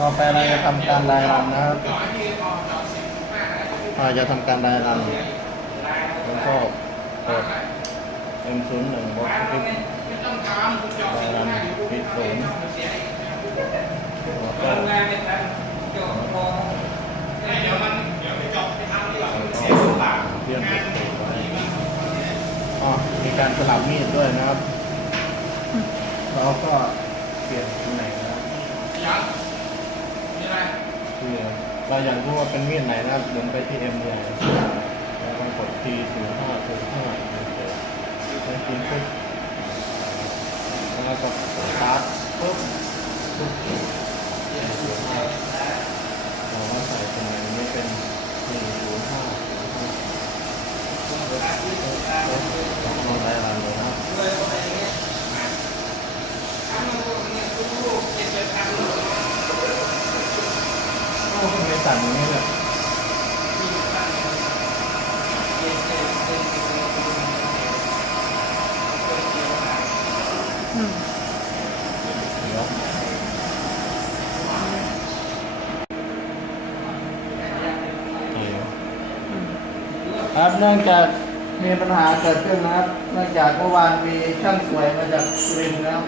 ต่อไปเราจะทำการรายรันนะครับเราจะทำการรายรันแล้วก็เปิด M01 บล็อกคลิปรายรันปิดศูนย์แล้วก็เลื่อนปิดศูนย์ไว้มีการสลับมีดด้วยนะครับเราก็เปลี่ยนตำแหน่งนะครับคือเราอยากรู้ว่าเป็นมีดไหนนะครับหมุนไปที่ M ใหญ่แล้วก็กด T05 แล้วกินปุ๊บแล้วก็สตาร์ทปุ๊บเราก็ใส่ตำแหน่งนี้เป็น105ลองได้รันเลยนะไม่สั่นอย่างนี้เลยครับเนื่องจากมีปัญหาเกิดขึ้นนะครับเนื่องจากเมื่อวานมีช่างสวยมาจากสุรินทร์นะครับ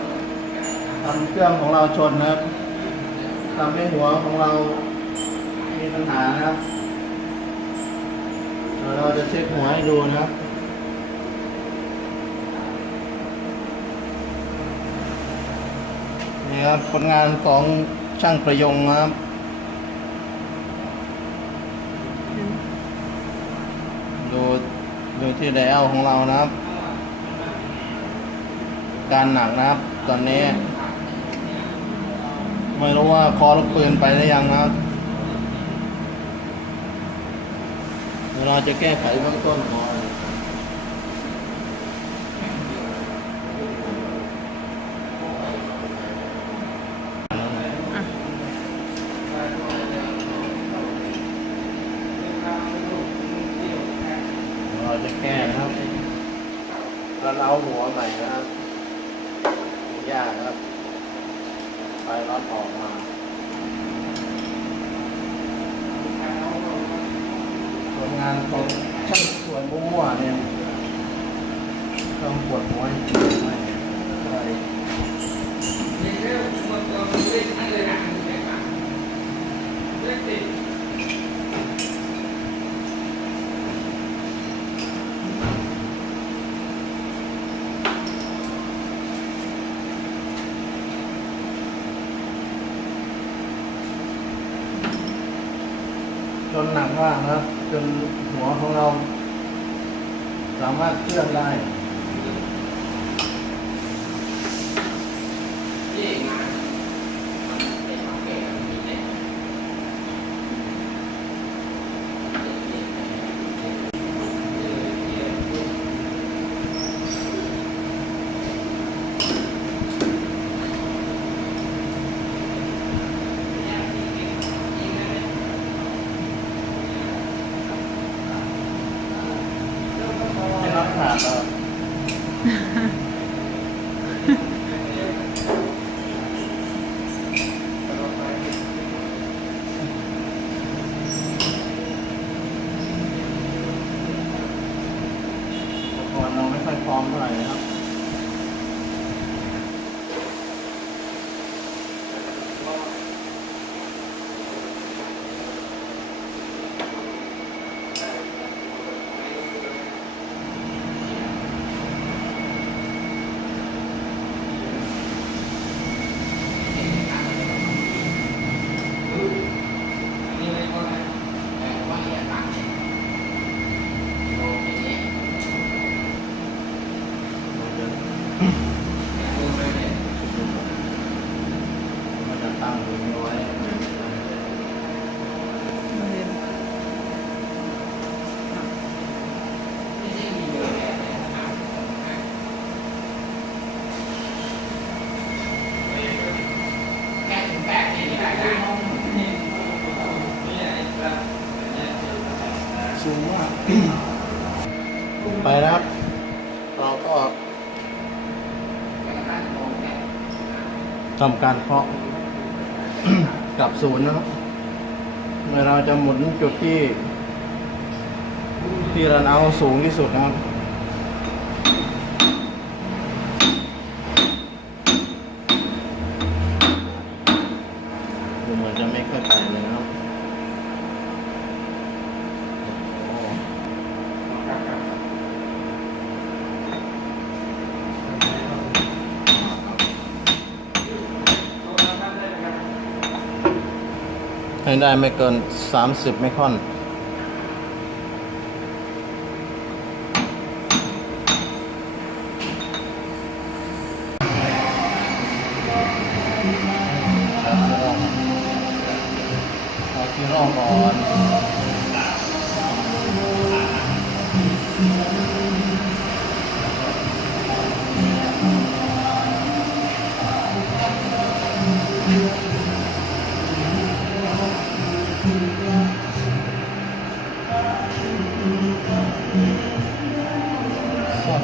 ทำเครื่องของเราชนนะครับทำให้หัวของเรามีปัญหานะครับเราจะเช็คหัวให้ดูนะครับนี่ครับผลงานของช่างประยงนะครับดูที่ไดอัลของเรานะครับการหนักนะครับตอนนี้ไม่รู้ว่าคอลูกปืนไปหรือยังนะครับเราจะแก้ไขเบื้องต้นก่อนเราจะแก้นะครับแล้วเอาหัวใหม่นะครับยากครับไปรอดออกมาผลงานของช่างสวนมั่วเนี่ยต้องปวดหัวจริงๆจนหนักมากนะครับจนหัวของเราสามารถเคลื่อนได้ขาดแล้วก่อนเราไม่ค่อยพร้อมเท่าไหร่นะครับตั้งไว้สูงมากไปนะครับเราก็ทำการเคาะ กลับศูนย์นะครับเมื่อเราจะหมุนจุดที่รันเอาสูงที่สุดนะครับดูเหมือนจะไม่ค่อยไปเลยนะครับให้ได้ไม่เกิน30ไมครอนเอาที่ร่องก่อน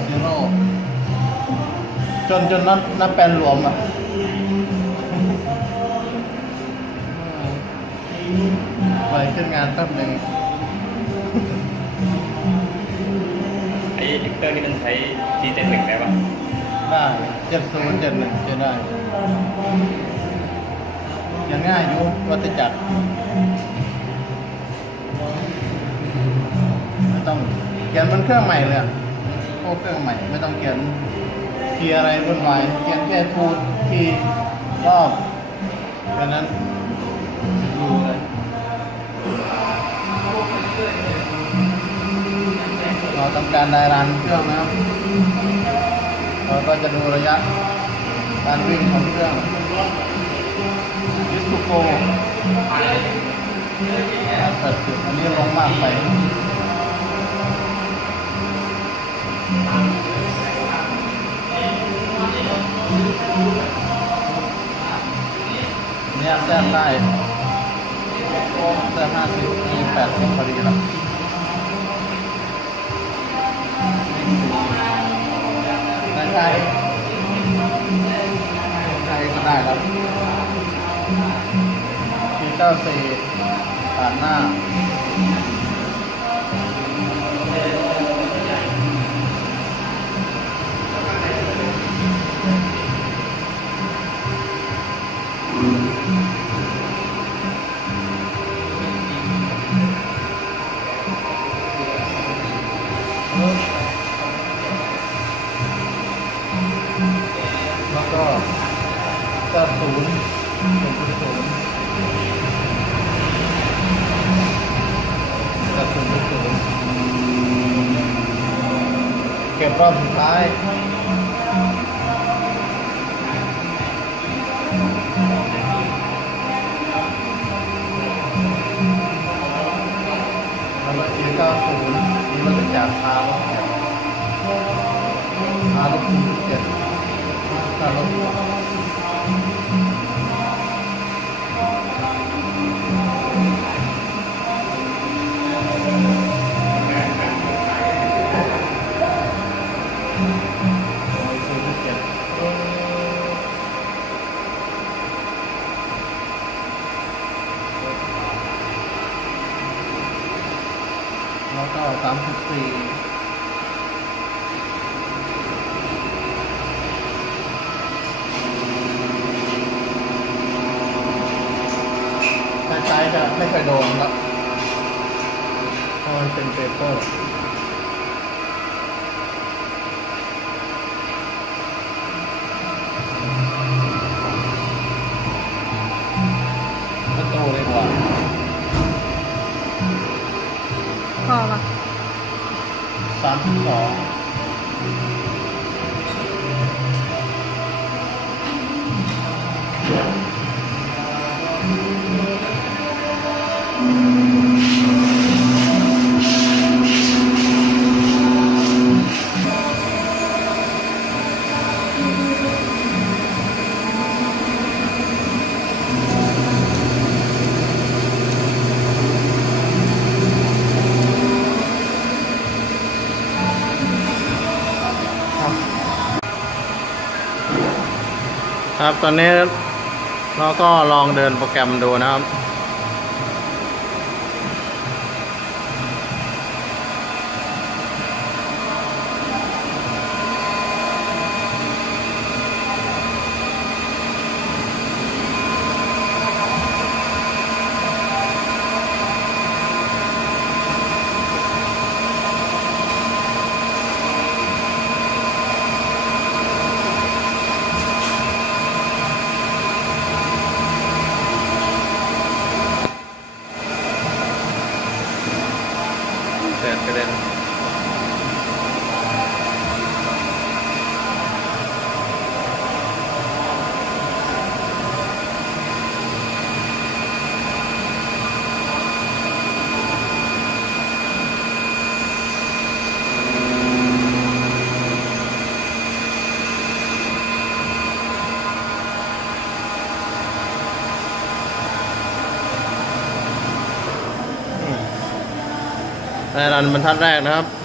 ซีโร่จนนับแปลนหลวมอ่ะไปขึ้นงานแป๊บหนึ่งไอ้เครื่องนี้มันใช้ G71 ได้ปะ ได้7071จะได้ยังง่ายอยู่วัฏจักรไม่ต้องเขียนมันเครื่องใหม่เลยโอ้เครื่องใหม่ไม่ต้องเขียนทีอะไรวุ่นวายเขียนแค่ทูทีรอบแค่นั้นดูเลยเราต้องการไดรันเครื่องนะครับเราก็จะดูระยะการวิ่งของเครื่องดิสโก้อันนี้ลงมากไปเนี่ยแต้มได้แต้ม50มี80พอดีแล้วใช่ก็ได้แล้ว494ผ่านหน้าแล้วก็90 เก็บรอบสุดท้ายแล้วก็90นี่มันจะจากพาลบ7ถ้าลบแล้วก็34ใช้จะไม่เคยโดนครับเพราะมันเป็นเปเปอร์ประตูเลยกว่าพอปะ32ครับตอนนี้ แล้วก็ลองเดินโปรแกรมดูนะครับเสร็จกระเด็นได้รันบรรทัดแรกนะครับ